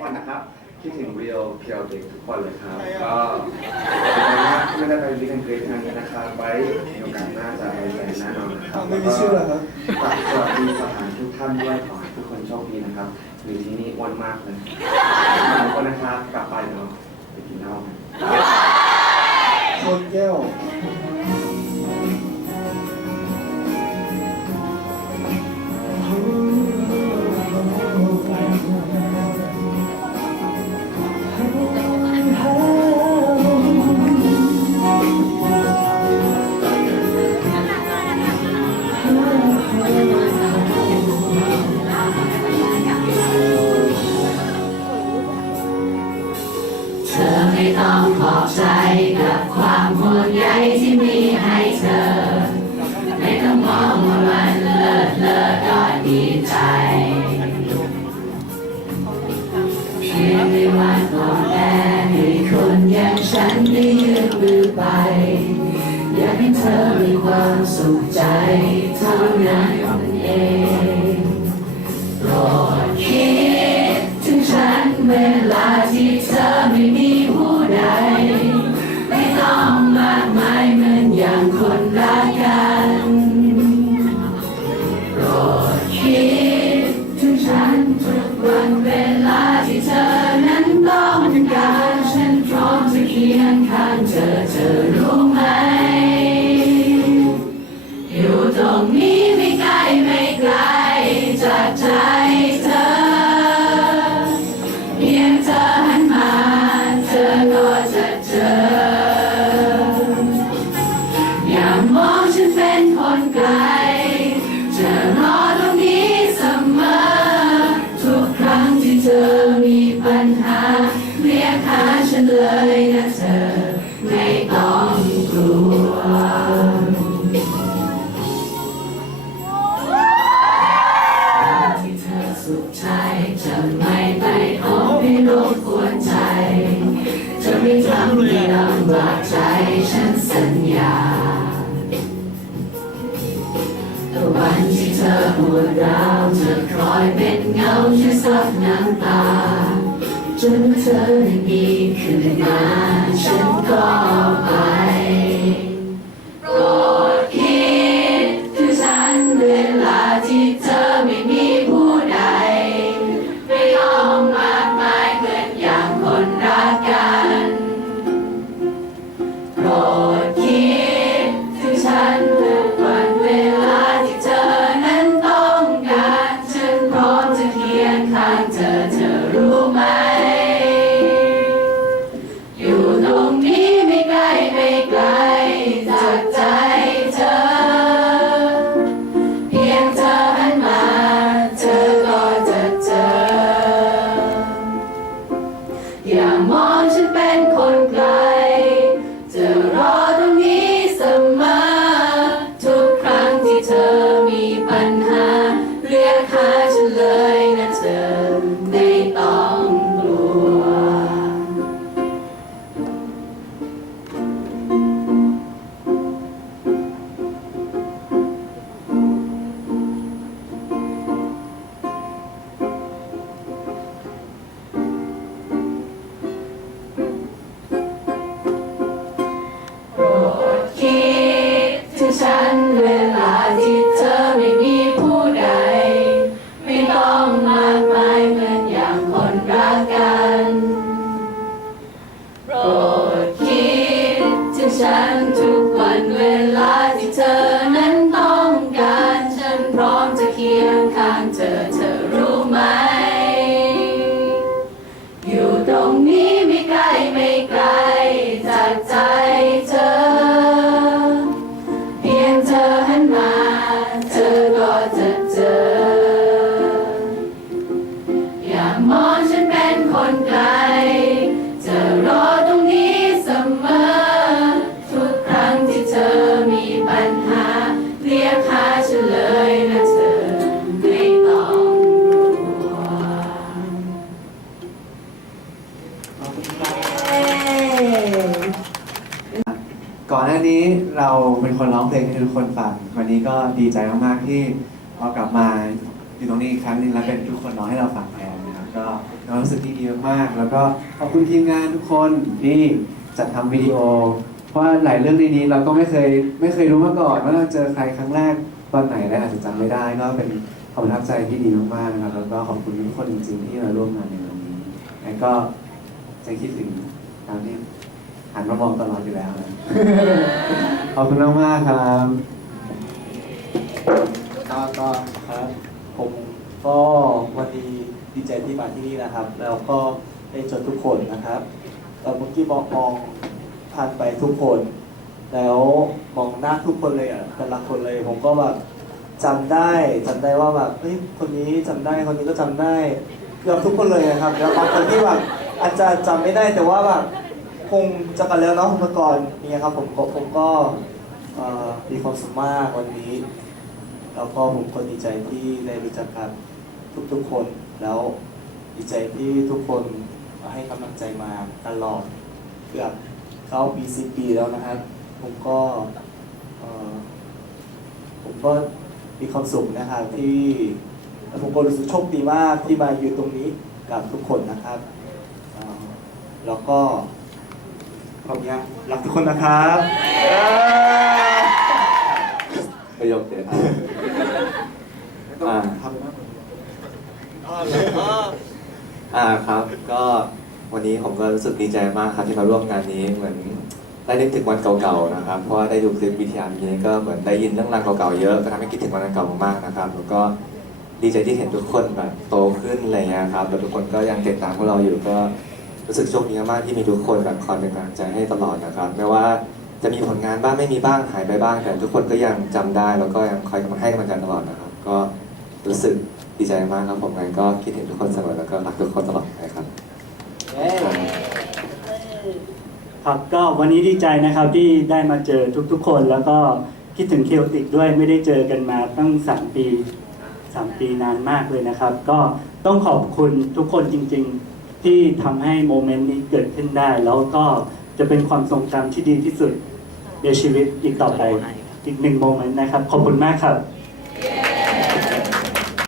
คนนะครับคิดถึงเรียวเพียวเด็กทุกคนเลยครับ ก็ไม่ได้ไปวิกันกรีทางนี้นะครับไว้โอกาสหน้าจะไปแน่นอนนะครับไม่มีชื่อเหรอครับฝากสวัสดีสถานทุกท่านด้วยขอให้ทุกคนโชคดีนะครับอยู่ที่นี่อ้วนมากเลยทุกคนนะครับกลับไปเนาะไปกินเหล้าคนแก้ว เท่านั้นเอง บากใจฉันสัญญาวันที่เธอปวดร้าวเธอคอยเป็นเงาช่วยซับน้ำตา จนเธอมีคืนนมาฉันก็ไปโปรดคิดถึงฉันเวลาที่เธอไม่มีผู้ใด ไม่ยอมมากมายเกินอย่างคนรักกัน Я маю. างเจอเธอรู้ไหม อยู่ตรงนี้ไม่ไกลไม่ไกลจากใจเธอ เพียงเธอหันมา เธอก็จะเจอ เราเป็นคนร้องเพลงให้ทุกคนฟังวันนี้ก็ดีใจมากๆที่เรากลับมาอยู่ตรงนี้อีกครั้งหนึ่งแล้วเป็นทุกคนร้องให้เราฟังแทนนะครับก็รารู้สึกดีดีมากๆแล้วก็ขอบคุณทีมงานทุกคนที่จัดทำวิดีโอ เพราะหลายเรื่องในนี้เราก็ไม่เคยไม่เคยรู้มาก่อนว่าเราเจอใครครั้งแรกตอนไหนและอาจจะจำไม่ได้ก็เป็นความประทับใจที่ดีมากๆนะครับแล้วก็ขอบคุณทุกคนจริงๆที่มาร่วมงานในวันนี้แล้วก็จะคิดถึงตามนี้หันมามองตลอดอยู่แล้วนะ อบคุณมากๆครับก็ก็ครับผมก็วันนี้ดีใจที่มาที่นี่นะครับ แล้วก็ได้เจอทุกคนนะครับเอ่เมื่อกี้มองมองผ่านไปทุกคน แล้วมองหน้าทุกคนเลยอะแต่ละคนเลยผมก็แบบจำได้จำได้ว่าแบบเฮ้ยคนนี้จำได้คนนี้ก็จำได้เกือบทุกคนเลยนะครับ แล้วบางคนที่แบบอาจจะจำไม่ได้แต่ว่าแบบ คงจะกันแล้วเนาะเมื่อก่อนนี่ครับผมก็ผมก็มีความสุขมากวันนี้ แล้วก็ผมก็ดีใจที่ได้รู้จักกับทุกๆคน แล้วดีใจที่ทุกคนให้กำลังใจมาตลอดเกือบเข้าปีสิปีแล้วนะครับ ผมก็ผมก็มีความสุขนะครับที่ผมก็รู้สึกโชคดีมากที่มาอยู่ตรงนี้กับทุกคนนะครับ แล้วก็ ผมยังรักทุกคนนะครับประโยคเด็ดอ่าทำมากกว่านี้อ่าครับ ก็วันนี้ผมก็รู้สึกดีใจมากครับที่มาร่วมงานนี้เหมือนได้นึกถึงวันเก่าๆนะครับ เพราะว่าได้ดูคลิปวิทยานี้ก็เหมือนได้ยินเรื่องราวเก่าๆเยอะก็ทำให้คิดถึงวันเก่ามากๆนะครับ แล้วก็ดีใจที่เห็นทุกคนแบบโตขึ้นอะไรเงี้ยครับ แล้วทุกคนก็ยังติดตามพวกเราอยู่ก็ รู้สึกโชคดีมากๆที่มีทุกคนแบบคอยเป็นกำลังใจให้ตลอดนะครับ ไม่ว่าจะมีผลงานบ้างไม่มีบ้างหายไปบ้างแต่ทุกคนก็ยังจำได้ แล้วก็ยังคอยให้กำลังใจตลอดนะครับ ก็รู้สึกดีใจมากครับผมงั้นก็คิดถึงทุกคนเสมอแล้วก็รักทุกคนตลอดไปครับ ครับก็วันนี้ดีใจนะครับที่ได้มาเจอทุกๆ คนแล้วก็คิดถึงเคลติกด้วยไม่ได้เจอกันมาตั้ง3ปี3ปีนานมากเลยนะครับ ก็ต้องขอบคุณทุกคนจริง ๆ ที่ทำให้โมเมนต์นี้เกิดขึ้นได้ แล้วก็จะเป็นความทรงจำที่ดีที่สุดในชีวิตอีกต่อไป อีกหนึ่งโมเมนต์นะครับ ขอบคุณมากครับ